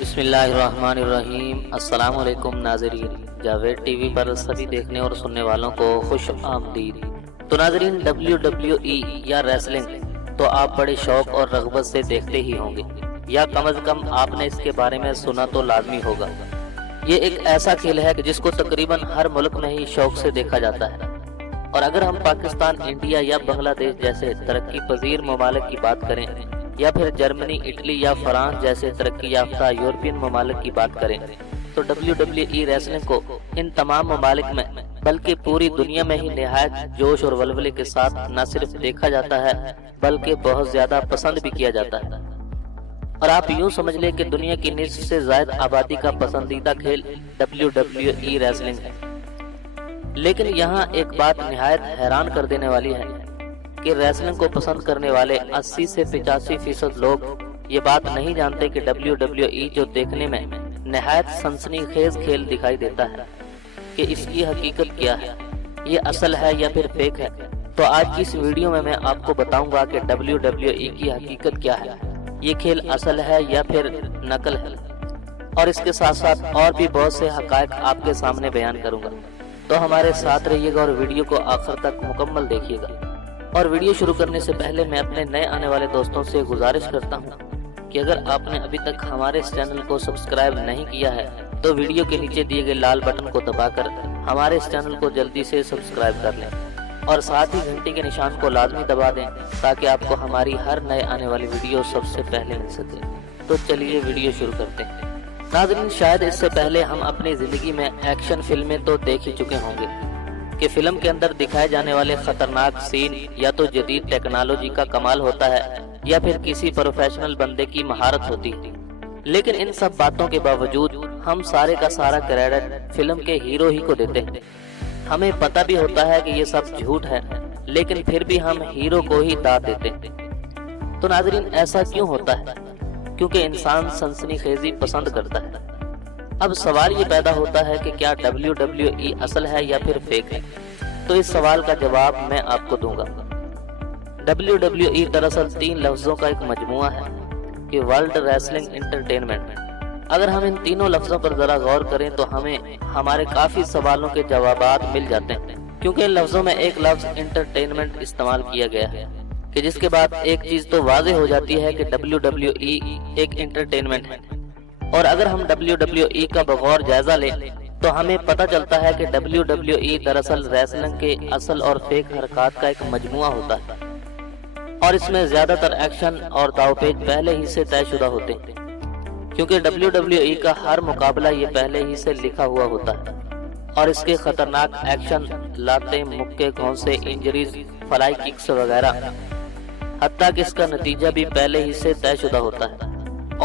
بسم اللہ الرحمن الرحیم۔ السلام علیکم ناظرین، جاوید ٹی وی پر سبھی دیکھنے اور سننے والوں کو خوش آمدید۔ تو ناظرین، WWE یا ریسلنگ تو آپ بڑے شوق اور رغبت سے دیکھتے ہی ہوں گے، یا کم از کم آپ نے اس کے بارے میں سنا تو لازمی ہوگا۔ یہ ایک ایسا کھیل ہے جس کو تقریباً ہر ملک میں ہی شوق سے دیکھا جاتا ہے، اور اگر ہم پاکستان، انڈیا یا بنگلہ دیش جیسے ترقی پذیر ممالک کی بات کریں، یا پھر جرمنی، اٹلی یا فرانس جیسے ترقی یافتہ یورپین ممالک کی بات کریں، تو WWE ریسلنگ کو ان تمام ممالک میں بلکہ پوری دنیا میں ہی نہایت جوش اور ولولے کے ساتھ نہ صرف دیکھا جاتا ہے بلکہ بہت زیادہ پسند بھی کیا جاتا ہے۔ اور آپ یوں سمجھ لیں کہ دنیا کی نصف سے زائد آبادی کا پسندیدہ کھیل WWE ریسلنگ ہے۔ لیکن یہاں ایک بات نہایت حیران کر دینے والی ہے کہ ریسلنگ کو پسند کرنے والے 80 سے 85% لوگ یہ بات نہیں جانتے کہ WWE جو دیکھنے میں نہایت سنسنی خیز کھیل دکھائی دیتا ہے، کہ اس کی حقیقت کیا ہے، یہ اصل ہے یا پھر فیک ہے۔ تو آج کی اس ویڈیو میں آپ کو بتاؤں گا کہ WWE کی حقیقت کیا ہے، یہ کھیل اصل ہے یا پھر نقل ہے، اور اس کے ساتھ ساتھ اور بھی بہت سے حقائق آپ کے سامنے بیان کروں گا۔ تو ہمارے ساتھ رہیے گا اور ویڈیو کو آخر تک مکمل دیکھیے گا۔ اور ویڈیو شروع کرنے سے پہلے میں اپنے نئے آنے والے دوستوں سے گزارش کرتا ہوں کہ اگر آپ نے ابھی تک ہمارے اس چینل کو سبسکرائب نہیں کیا ہے تو ویڈیو کے نیچے دیے گئے لال بٹن کو دبا کر ہمارے اس چینل کو جلدی سے سبسکرائب کر لیں، اور ساتھ ہی گھنٹی کے نشان کو لازمی دبا دیں تاکہ آپ کو ہماری ہر نئے آنے والی ویڈیو سب سے پہلے مل سکے۔ تو چلیے ویڈیو شروع کرتے ہیں۔ ناظرین، شاید اس سے پہلے ہم اپنی زندگی میں ایکشن فلمیں تو دیکھ ہی چکے ہوں گے کہ فلم کے اندر دکھائے جانے والے خطرناک سین یا تو جدید ٹیکنالوجی کا کمال ہوتا ہے یا پھر کسی پروفیشنل بندے کی مہارت ہوتی ہے۔ لیکن ان سب باتوں کے باوجود ہم سارے کا سارا کریڈٹ فلم کے ہیرو ہی کو دیتے ہیں۔ ہمیں پتہ بھی ہوتا ہے کہ یہ سب جھوٹ ہے، لیکن پھر بھی ہم ہیرو کو ہی داد دیتے ہیں۔ تو ناظرین، ایسا کیوں ہوتا ہے؟ کیونکہ انسان سنسنی خیزی پسند کرتا ہے۔ اب سوال یہ پیدا ہوتا ہے کہ کیا WWE اصل ہے یا پھر فیک ہے؟ تو اس سوال کا جواب میں آپ کو دوں گا۔ WWE دراصل 3 لفظوں کا ایک مجموعہ ہے کہ ورلڈ ریسلنگ انٹرٹینمنٹ۔ اگر ہم ان تینوں لفظوں پر ذرا غور کریں تو ہمیں ہمارے کافی سوالوں کے جوابات مل جاتے ہیں، کیونکہ ان لفظوں میں ایک لفظ انٹرٹینمنٹ استعمال کیا گیا ہے، کہ جس کے بعد ایک چیز تو واضح ہو جاتی ہے کہ WWE ایک انٹرٹینمنٹ ہے۔ اور اگر ہم WWE کا بغور جائزہ لیں تو ہمیں پتہ چلتا ہے کہ WWE دراصل ریسلنگ کے اصل اور فیک حرکات کا ایک مجموعہ ہوتا ہے، اور اس میں زیادہ تر ایکشن اور داؤ پیچ پہلے ہی سے طے شدہ ہوتے ہیں، کیونکہ WWE کا ہر مقابلہ یہ پہلے ہی سے لکھا ہوا ہوتا ہے، اور اس کے خطرناک ایکشن، لاتیں، مکے، گھونسے، انجریز، فلائی ککس وغیرہ، حتیٰ کہ اس کا نتیجہ بھی پہلے ہی سے طے شدہ ہوتا ہے۔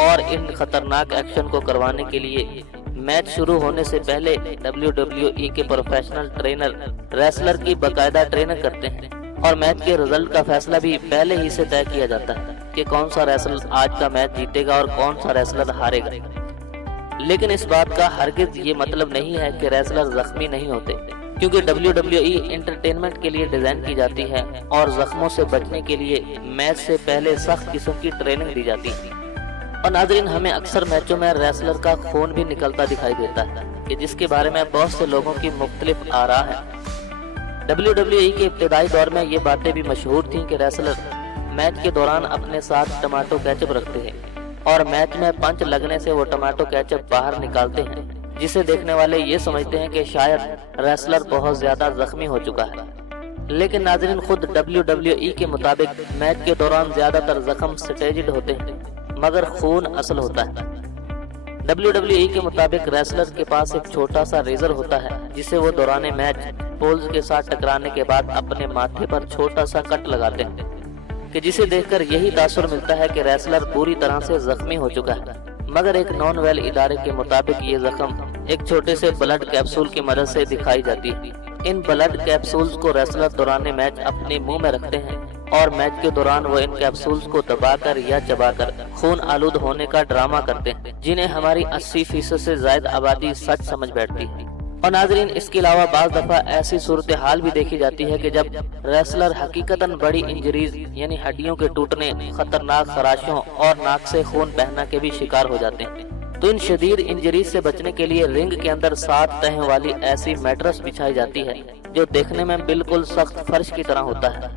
اور ان خطرناک ایکشن کو کروانے کے لیے میچ شروع ہونے سے پہلے WWE کے پروفیشنل ٹرینر ریسلر کی باقاعدہ ٹریننگ کرتے ہیں، اور میچ کے رزلٹ کا فیصلہ بھی پہلے ہی سے طے کیا جاتا ہے کہ کون سا ریسلر آج کا میچ جیتے گا اور کون سا ریسلر ہارے گا۔ لیکن اس بات کا ہرگز یہ مطلب نہیں ہے کہ ریسلر زخمی نہیں ہوتے، کیونکہ WWE انٹرٹینمنٹ کے لیے ڈیزائن کی جاتی ہے، اور زخموں سے بچنے کے لیے میچ سے پہلے سخت قسم کی ٹریننگ دی جاتی ہے۔ اور ناظرین، ہمیں اکثر میچوں میں ریسلر کا خون بھی نکلتا دکھائی دیتا ہے، کہ جس کے بارے میں بہت سے لوگوں کی مختلف آراء ہے۔ WWE کے ابتدائی دور میں یہ باتیں بھی مشہور تھیں کہ ریسلر میچ کے دوران اپنے ساتھ ٹماٹو کیچپ رکھتے ہیں، اور میچ میں پنچ لگنے سے وہ ٹماٹو کیچپ باہر نکالتے ہیں، جسے دیکھنے والے یہ سمجھتے ہیں کہ شاید ریسلر بہت زیادہ زخمی ہو چکا ہے۔ لیکن ناظرین، خود WWE کے مطابق میچ کے دوران زیادہ تر زخم سٹیجڈ ہوتے ہیں، مگر خون اصل ہوتا ہے۔ WWE کے مطابق ریسلر کے پاس ایک چھوٹا سا ریزر ہوتا ہے، جسے وہ دوران میچ پولز کے ساتھ ٹکرانے کے بعد اپنے ماتھے پر چھوٹا سا کٹ لگاتے ہیں، کہ جسے دیکھ کر یہی تاثر ملتا ہے کہ ریسلر پوری طرح سے زخمی ہو چکا ہے۔ مگر ایک نان ویل ادارے کے مطابق یہ زخم ایک چھوٹے سے بلڈ کیپسول کی مدد سے دکھائی جاتی ہے۔ ان بلڈ کیپسولز کو ریسلر دوران میچ اپنے منہ میں رکھتے ہیں، اور میچ کے دوران وہ ان کیپسولز کو دبا کر یا چبا کر خون آلود ہونے کا ڈرامہ کرتے ہیں، جنہیں ہماری 80% سے زائد آبادی سچ سمجھ بیٹھتی ہے۔ اور ناظرین، اس کے علاوہ بعض دفعہ ایسی صورتحال بھی دیکھی جاتی ہے کہ جب ریسلر حقیقتاً بڑی انجریز یعنی ہڈیوں کے ٹوٹنے، خطرناک خراشوں اور ناک سے خون بہنا کے بھی شکار ہو جاتے ہیں۔ تو ان شدید انجریز سے بچنے کے لیے رنگ کے اندر 7 تہوں والی ایسی میٹرس بچھائی جاتی ہے جو دیکھنے میں بالکل سخت فرش کی طرح ہوتا ہے،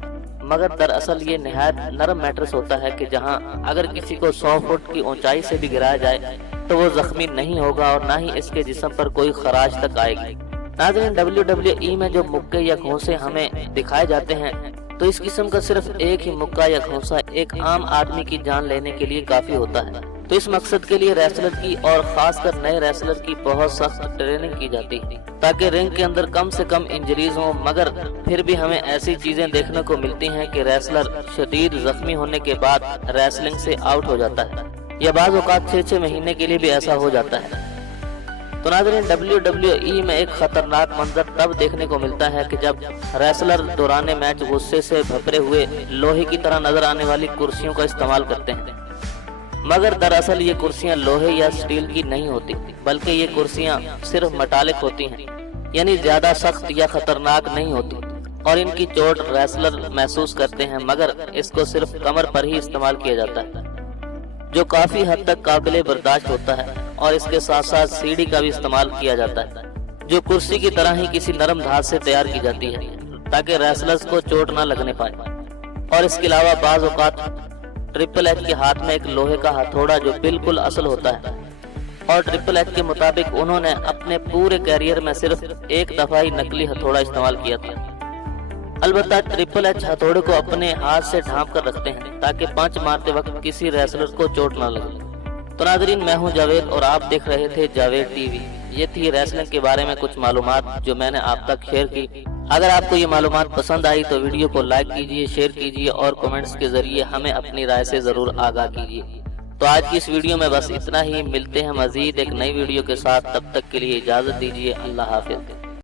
مگر دراصل یہ نہایت نرم میٹرس ہوتا ہے کہ جہاں اگر کسی کو 100 فٹ کی اونچائی سے بھی گرایا جائے تو وہ زخمی نہیں ہوگا اور نہ ہی اس کے جسم پر کوئی خراش تک آئے گی۔ ناظرین، WWE میں جو مکے یا گھونسے ہمیں دکھائے جاتے ہیں تو اس قسم کا صرف ایک ہی مکہ یا گھونسا ایک عام آدمی کی جان لینے کے لیے کافی ہوتا ہے۔ تو اس مقصد کے لیے ریسلر کی اور خاص کر نئے ریسلر کی بہت سخت ٹریننگ کی جاتی ہے تاکہ رنگ کے اندر کم سے کم انجریز ہوں، مگر پھر بھی ہمیں ایسی چیزیں دیکھنے کو ملتی ہیں کہ ریسلر شدید زخمی ہونے کے بعد ریسلنگ سے آؤٹ ہو جاتا ہے، یا بعض اوقات 6 مہینے کے لیے بھی ایسا ہو جاتا ہے۔ تو ناظرین، WWE میں ایک خطرناک منظر تب دیکھنے کو ملتا ہے کہ جب ریسلر دوران میچ غصے سے بھپرے ہوئے لوہے کی طرح نظر آنے والی کرسیوں کا استعمال کرتے ہیں، مگر دراصل یہ کرسیاں لوہے یا سٹیل کی نہیں ہوتی، بلکہ یہ کرسیاں صرف میٹالک ہوتی ہیں، یعنی زیادہ سخت یا خطرناک نہیں ہوتی، اور ان کی چوٹ ریسلر محسوس کرتے ہیں، مگر اس کو صرف کمر پر ہی استعمال کیا جاتا ہے، جو کافی حد تک قابل برداشت ہوتا ہے، اور اس کے ساتھ ساتھ سیڑھی کا بھی استعمال کیا جاتا ہے، جو کرسی کی طرح ہی کسی نرم دھات سے تیار کی جاتی ہے تاکہ ریسلرز کو چوٹ نہ لگنے پائے۔ اور اس کے علاوہ بعض اوقات ٹرپل ایچ کے ہاتھ میں ایک لوہے کا ہتھوڑا جو بالکل اصل ہوتا ہے، اور ٹرپل ایچ کے مطابق انہوں نے اپنے پورے کیریئر میں صرف ایک دفعہ ہی نکلی ہتھوڑا استعمال کیا تھا۔ البتہ ٹرپل ایچ ہتھوڑے کو اپنے ہاتھ سے ڈھانپ کر رکھتے ہیں تاکہ پنچ مارتے وقت کسی ریسلر کو چوٹ نہ لگے۔ تو ناظرین، میں ہوں جاوید اور آپ دیکھ رہے تھے جاوید ٹی وی۔ یہ تھی ریسلنگ کے بارے میں کچھ معلومات جو میں نے آپ تک شیئر کی۔ اگر آپ کو یہ معلومات پسند آئی تو ویڈیو کو لائک کیجئے، شیئر کیجئے اور کومنٹس کے ذریعے ہمیں اپنی رائے سے ضرور آگاہ کیجئے۔ تو آج کی اس ویڈیو میں بس اتنا ہی، ملتے ہیں مزید ایک نئی ویڈیو کے ساتھ، تب تک کے لیے اجازت دیجئے، اللہ حافظ۔